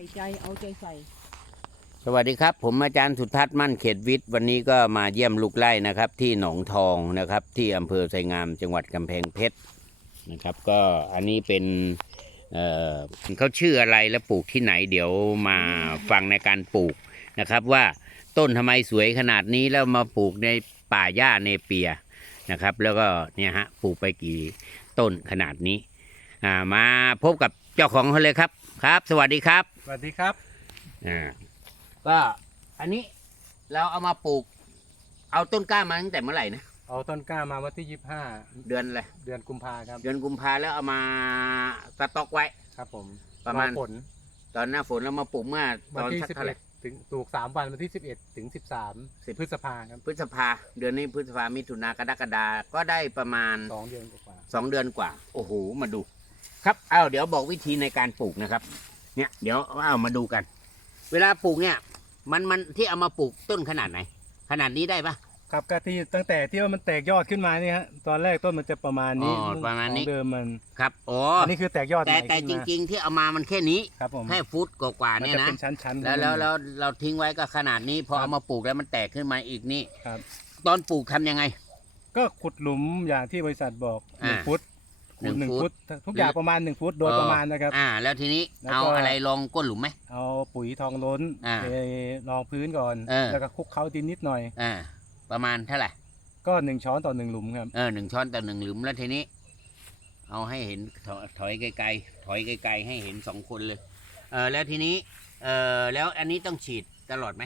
ใส่ใจเอาใจใส่ สวัสดีครับ ผมอาจารย์สุทัศน์มั่นเขตวิทย์วันนี้ก็มาเยี่ยมลูกไร่นะครับ ที่หนองทองนะครับ ที่อำเภอไซงามจังหวัดกำแพงเพชรนะครับ ก็อันนี้เป็นเอ่อเขาชื่ออะไรและปลูกที่ไหนเดี๋ยวมาฟังในการปลูกนะครับว่าต้นทำไมสวยขนาดนี้แล้วมาปลูกในป่าหญ้าเนเปียนะครับ แล้วก็เนี่ยฮะปลูกไปกี่ต้นขนาดนี้อ่ามาพบกับเจ้าของเขาเลยครับ ครับ สวัสดีครับสวัสดีครับอ่าก็อันนี้เราเอามาปลูก เอาต้นกล้ามาตั้งแต่เมื่อไหร่นะเอาต้นกล้ามาวันที่เดือนอะไร25เดือนกุมภาครับเดือนกุมภาแล้วเอามาสต็อกไว้ ครับ ผมประมาณ อผลตอนหน้าฝนเรามาปลูกเมื่อตวันอนที่สักเท่าไหร่11ถึงถูก3วันวันที่11ถึง13 10พฤษภาครับพฤษภาเดือนนี้พฤษภามิถุนากรกฎาก็ได้ประมาณ2เดือนกว่าสองเดือนกว่า โอ้โหมาดู ครับเอาเดี๋ยวบอกวิธีในการปลูกนะครับ เนี่ยเดี๋ยวเอามาดูกัน เวลาปลูกเนี่ย มันมันที่เอามาปลูกต้นขนาดไหน ขนาดนี้ได้ปะๆครับก็ที่ตั้งแต่ที่ว่ามันแตกยอดขึ้นมานี่ฮะตอนแรกต้นมันจะประมาณนี้อ๋อประมาณนี้ ของเดิมมันครับอ๋ออันนี้คือแตกยอดแต่ใหม่แต่จขึ้นมาริง ๆ ที่เอามามันแค่นี้ครับผมแค่ฟุตกว่าๆมันเนี่ยจะนะ เป็นชั้นๆแล้วแล้วขึ้นมาแล้วเราทิ้งไว้ก็ขนาดนี้พอครับเอามาปลูกแล้วมันแตกขึ้นมาอีกนี่ ครับ ตอนปลูกทำยังไง ก็ขุดหลุมอย่างที่บริษัทบอกหนึ่งอ่า ฟุต หนึ่งหนึ่งฟุฟุตตทุกอย่างประมาณหนึ่งฟุตโดยประมาณนะครับอ่า แล้วทีนี้แล้วก็เอาอะไรลองก้นหลุมไหมเอาปุ๋ยทองล้นอ่าเทรองพื้นก่อนเออแล้วก็คลุกเคล้าดินนิดหน่อยอ่าประมาณเท่าไหร่ก็หนึ่งช้อนต่อหนึ่งหลุมครับเออหนึ่งช้อนต่อหนึ่งหลุมแล้วทีนี้ เอาให้เห็นถอยถอยไกลๆถอยไกลๆให้เห็นสองคนเลยเออแล้วทีนี้เออแล้วอันนี้ต้องฉีดตลอดไหม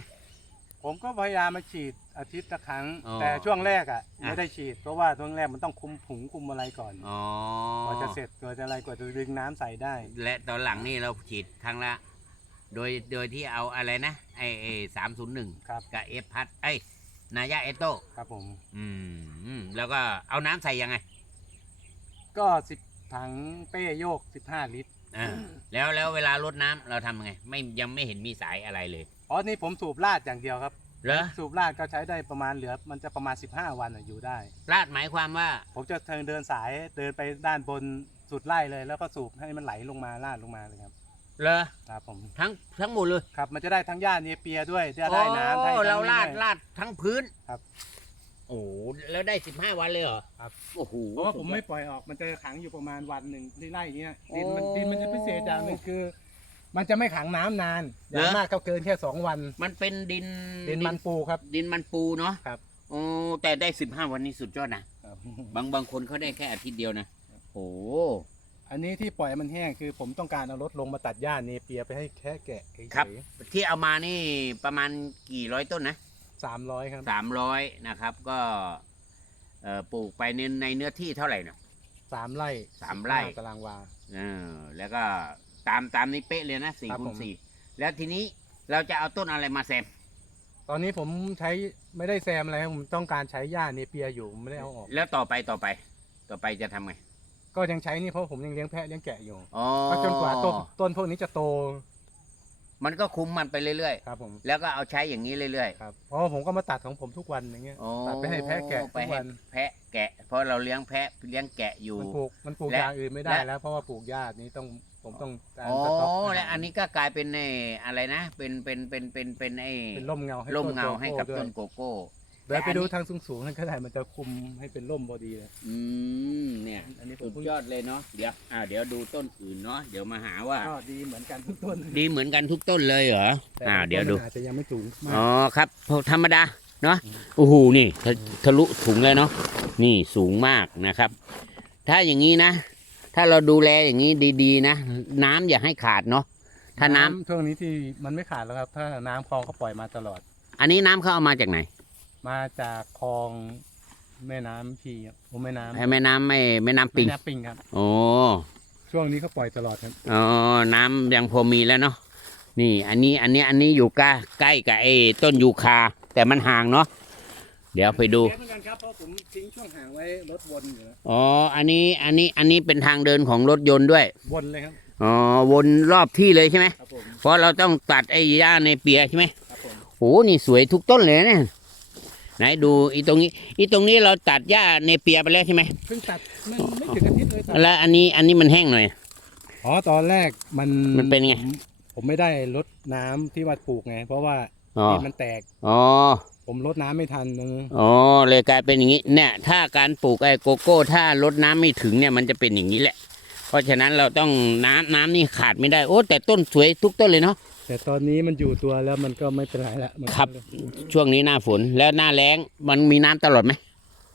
ผมก็พยายามมาฉีดอาทิตย์ละครั้ง อ๋อแต่ช่วงแรกอะอะ ไม่ได้ฉีด เพราะว่าช่วงแรกมันต้องคุมผงคุมอะไรก่อนอ๋อกว่าจะเสร็จกว่าจะอะไรกว่าจะดึงน้ำใส่ได้ และตอนหลังนี่เราฉีดครั้งละ โดยโดยที่เอาอะไรนะ ไอไอสามศูนย์หนึ่งครับ กับเอฟพัดไอยนายาเอโตครับผม อืมอืมแล้วก็เอาน้ำใส่ยังไงก็สิบถังเป้โยก15ลิตร อ่าแล้วแล้วเวลารดน้ำเราทำยังไง ไม่ยังไม่เห็นมีสายอะไรเลย อ๋อนี่ผมสูบลาดอย่างเดียวครับ เหรอสูบลาดก็ใช้ได้ประมาณเหลือ มันจะประมาณ 15 วันอะอยู่ได้ ลาดหมายความว่า ผมจะเดินสายเดินไปด้านบนสุดไร่เลย แล้วก็สูบให้มันไหลลงมาลาดลงมาเลยครับเหรอครับผมทั้งทั้งหมดเลยครับมันจะได้ทั้งหญ้าเนเปียด้วยจะได้น้ำได้โอ้ทั้งเราลาดนี่ย ลาดทั้งพื้นครับโอ้แล้วได้สิบห้าวันเลยเหรอครับ โอ้โห เพราะว่าผมไม่ปล่อยออกมันจะขังอยู่ประมาณวันหนึ่งที่ไร่เนี้ยดินมันโอ้ ดินมันจะพิเศษอย่างหนึ่งคือ มันจะไม่ขังน้ำนานอย่างเหรอมากก็เกินแค่สองวันมันเป็นดินดินมันปูครับ ดินมันปูเนาะครับ โอ้แต่ได้สิบห้าวันนี้สุดยอดนะครับบางบางคนเขาได้แค่อาทิตย์เดียวนะโอ้อันนี้ที่ปล่อยมันแห้งคือผมต้องการเอารถลงมาตัดหญ้าเนเปียไปให้แค่แกะครับ ที่เอามานี่ประมาณกี่ร้อยต้นนะสามร้อยครับสามร้อยนะครับ ก็เอ่อปลูกไปในในเนื้อที่เท่าไหร่เนาะ สามไร่สามไร่ตารางวา เออแล้วก็ ตามตามนี้เป๊ะเลยนะสี่ครับคูผณม สี่แล้วทีนี้เราจะเอาต้นอะไรมาแซม ตอนนี้ผมใช้ไม่ได้แซมอะไรครับผมต้องการใช้หญ้าเนเปียอยู่ผมไม่ได้เอาออก แล้วต่อไปต่อไป ต่อไปจะทำไงก็ยังใช้นี่เพราะผมยังเลี้ยงแพะเลี้ยงแกะอยู่อ๋อก็จนกว่าต้นต้นพวกนี้จะโตมันก็คุมมันไปเรื่อยครับผมๆ แล้วก็เอาใช้อย่างนี้เรื่อยครับเพราะว่าผมก็มาตัดของผมทุกวันอย่างเงี้ยๆอ๋อตัดไปให้แพะแกะไปทุกให้วันแพะแกะ เพราะเราเลี้ยงแพะเลี้ยงแกะอยู่ มันปลูกมันปลูกและอย่างอื่นไม่ได้และแล้ว เพราะว่าปลูกหญ้านี้ต้อง ผมต้องการอ๋อสต็อกและอันนี้ก็กลายเป็นในอะไรนะ เป็นเป็นเป็นเป็นเป็นไอ้เป็นร่มเงาให้ร่มต้นเงาโกโก้ให้กับด้วยต้นโกโก้เดินไปแต่อันนี้ดูทางสูงๆนั่นก็ได้มันจะคุมให้เป็นร่มพอดีเลย อืมเนี่ยอันนี้ผสุมดเพิ่งยอดเลยเนาะเดี๋ยวอ่าเดี๋ยวดูต้นอื่นเนาะเดี๋ยวมาหาว่า ก็ดีเหมือนกันทุกต้นดีเหมือนกันทุกต้นเลยเหรอแต่อ่าบางต้นเดี๋ยวดูมันอาจจะยังไม่สูงมากอ๋อครับธรรมดาเนาะโอ้โหนี่ทะทะลุถุงเลยเนาะนี่สูงมากนะครับ ถ้าอย่างนี้นะ ถ้าเราดูแลอย่างนี้ดีๆ นะ น้ำอย่าให้ขาดเนาะถ้าน้ำช่วงนี้ที่มันไม่ขาดแล้วครับ ถ้าน้ำคลองก็ปล่อยมาตลอด อันนี้น้ำเขาเอามาจากไหนมาจากคลองแม่น้ำพีครับโอ้แม่น้ำให้แม่น้ำไม่แม่น้ำปิแม่งน้ำปิงครับ โอ้ ช่วงนี้เขาปล่อยตลอดครับ อ๋อ น้ำยังพอมีแล้วเนาะ นี่ อันนี้ อันนี้ อันนี้อยู่ใกล้ใกล้กับไอ้ต้นยูคา แต่มันห่างเนาะ เดี๋ยวไปดู เหมือนกันครับเพราะผมทิ้งช่วงห่างไว้รถวนอยู่นะอ๋อ อันนี้อันนี้อันนี้เป็นทางเดินของรถยนต์ด้วย วนเลยครับอ๋อ วนรอบที่เลยใช่ไหม ครับผมเพราะเราต้องตัดไอ้หญ้าในเปียใช่ไหมครับผมโอ้นี่สวยทุกต้นเลยนะไหนดูอีตรงนี้ อีตรงนี้เราตัดหญ้าในเปียไปแล้วใช่ไหม เพิ่งตัดมันไม่ถึงอาทิตย์เลยตัดแล้วอันนี้อันนี้มันแห้งหน่อย อ๋อตอนแรกมันมันเป็นไง ผมผมไม่ได้ลดน้ำที่ว่าปลูกไง เพราะว่าอ๋อ ดินมันแตกอ๋อ ผมลดน้ำไม่ทันนึงอ๋อเลยกลายเป็นอย่างนี้เนี่ย ถ้าการปลูกไอ้โกโก้ ถ้าลดน้ำไม่ถึงเนี่ยมันจะเป็นอย่างนี้แหละ เพราะฉะนั้นเราต้องน้ำน้ำนี่ขาดไม่ได้โอ้แต่ต้นสวยทุกต้นเลยเนาะแต่ตอนนี้มันอยู่ตัวแล้วมันก็ไม่เป็นไรละมันก็ครับ ช่วงนี้หน้าฝนแล้วหน้าแล้งมันมีน้ำตลอดไหม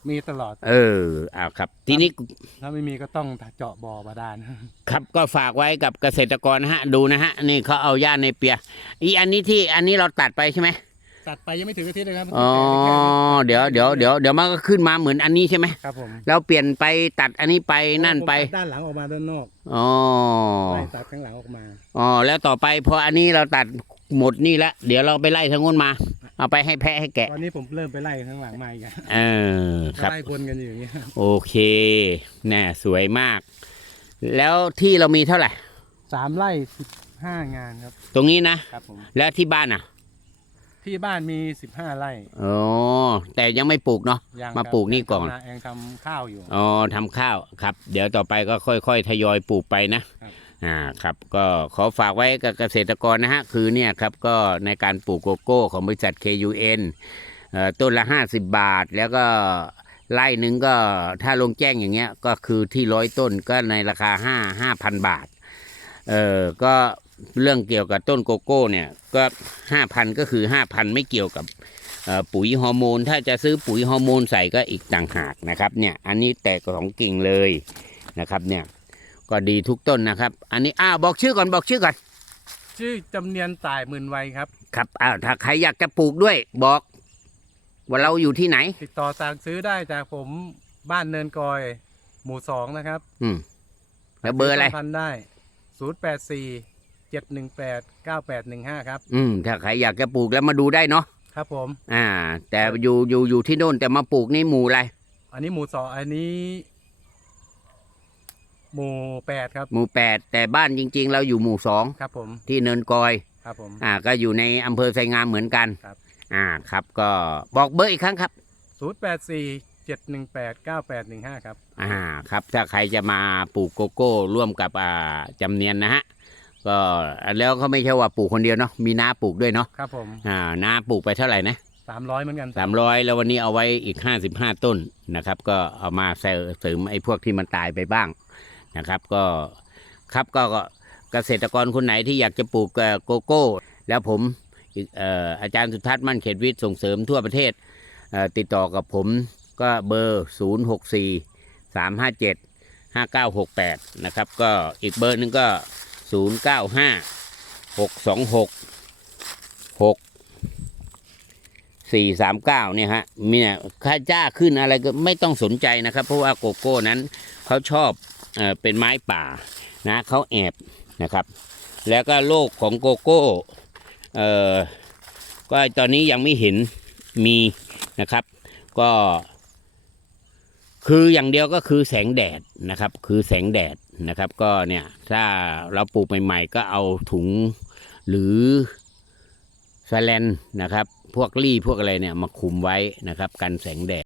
มีตลอด เอออ้าวครับ ทีนี้ถ้าไม่มีก็ต้องเจาะบ่อบาดาลครับก็ฝากไว้กับเกษตรกรนะฮะ ดูนะฮะ นี่เขาเอาหญ้าในเปีย อีอันนี้ที่อันนี้เราตัดไปใช่ไหม ตัดไปยังไม่ถึงอาทิตย์เลยครับอ๋อเดี๋ยวเดี๋ยวเดี๋ยวเดี๋ยวมันก็ขึ้นมาเหมือนอันนี้ใช่ไหมครับผมเราเปลี่ยนไปตัดอันนี้ไปนั่นไปผมตัดด้านหลังออกมาด้านนอกอ๋อไม่ตัดข้างหลังออกมาอ๋อแล้วต่อไปพออันนี้เราตัดหมดนี่แล้วเดี๋ยวเราไปไล่ทางโน้นมา เอาไปให้แพะให้แกะตอนนี้ผมเริ่มไปไล่ข้างหลังมาอีกอะเออครับไล่คนกันอยู่อย่างเงี้ยโอเคแน่สวยมาก แล้วที่เรามีเท่าไหร่สามไร่สิบห้างานครับ ตรงนี้นะครับผมแล้วที่บ้านอะ ที่บ้านมีสิบห้าไร่อ๋อแต่ยังไม่ปลูกเนาะยังมาปลูกนี่ก่อนยังทำยังทำข้าวอยู่อ๋อทำข้าวครับ เดี๋ยวต่อไปก็ค่อยๆทยอยปลูกไปนะครับอ่าครับก็ขอฝากไว้กับเกษตรกรนะฮะคือเนี่ยครับก็ในการปลูกโกโก้ของบริษัท KUN เอ่อต้นละ 50 บาท แล้วก็ไร่หนึ่งก็ถ้าลงแจ้งอย่างเงี้ยก็คือที่ร้อยต้นก็ในราคา 5 5,000 บาทเออก็ เรื่องเกี่ยวกับต้นโกโก้เนี่ยก็5,000ก็คือ5,000ไม่เกี่ยวกับเอ่อปุ๋ยฮอร์โมน ถ้าจะซื้อปุ๋ยฮอร์โมนใส่ก็อีกต่างหากนะครับเนี่ยอันนี้แตกของกิ่งเลยนะครับเนี่ยก็ดีทุกต้นนะครับ อันนี้อ้าวบอกชื่อก่อนบอกชื่อก่อนชื่อจำเนียนต่ายหมื่นวัยครับ ครับอ้าวถ้าใครอยากจะปลูกด้วยบอก ว่าเราอยู่ที่ไหน ติดต่อสั่งซื้อได้จากผมบ้านเนินกอย หมู่สองนะครับ อืมแล้วเบอร์อะไรติดต่พันได้ศูนย์แปดสี่ เจ็ดหนึ่งแปดเก้าแปดหนึ่งห้าครับ อืมถ้าใครอยากจะปลูกแล้วมาดูได้เนาะครับผม อ่า แต่อยู่อยู่อยู่ที่โน่นแต่มาปลูกนี่หมู่อะไรอันนี้หมู่สองอันนี้ หมู่แปดครับ หมู่แปดแต่บ้านจริง ๆ เราอยู่หมู่สองครับผมที่เนินกอย ครับผม อ่า ก็อยู่ในอำเภอไซงามเหมือนกันครับ อ่าครับ ก็บอกเบอร์อีกครั้งครับ ศูนย์แปดสี่เจ็ดหนึ่งแปดเก้าแปดหนึ่งห้าครับ อ่าครับ ถ้าใครจะมาปลูกโกโก้ร่วมกับอ่าจำเนียนนะฮะ ก็แล้วก็ไม่ใช่ว่าปลูกคนเดียวเนาะมีน้าปลูกด้วยเนาะครับผมอ่าน้าปลูกไปเท่าไหร่นะสามร้อยเหมือนกันสามร้อยแล้ววันนี้เอาไว้อีกห้าสิบห้าต้นนะครับ ก็เอามาเสริมเสริมไอ้พวกที่มันตายไปบ้างนะครับ ก็ครับก็ก็เกษตรกรคนไหนที่อยากจะปลูกเอ่อโกโก้ แล้วผมอีกเอ่ออาจารย์สุทัศน์มั่นเขตวิทย์ส่งเสริมทั่วประเทศเอ่อติดต่อกับผมก็เบอร์ 0 6 4 3 5 7 5 9 6 8 นะครับ ก็อีกเบอร์หนึ่งก็ 0 9 5 6 2 6 6 4 3 9เนี่ยฮะเนี่ยค่าจ้าขึ้นอะไรก็ไม่ต้องสนใจนะครับ เพราะว่าโกโก้นั้นเขาชอบเออเป็นไม้ป่านะเขาแอบนะครับ แล้วก็โรคของโกโก้เออก็ตอนนี้ยังไม่เห็นมีนะครับ ก็คืออย่างเดียวก็คือแสงแดดนะครับ คือแสงแดด นะครับ ก็เนี่ยถ้าเราปลูกใหม่ๆ ก็เอาถุงหรือแสแลนนะครับ พวกรี่พวกอะไรเนี่ยมาคุมไว้นะครับ กันแสงแดด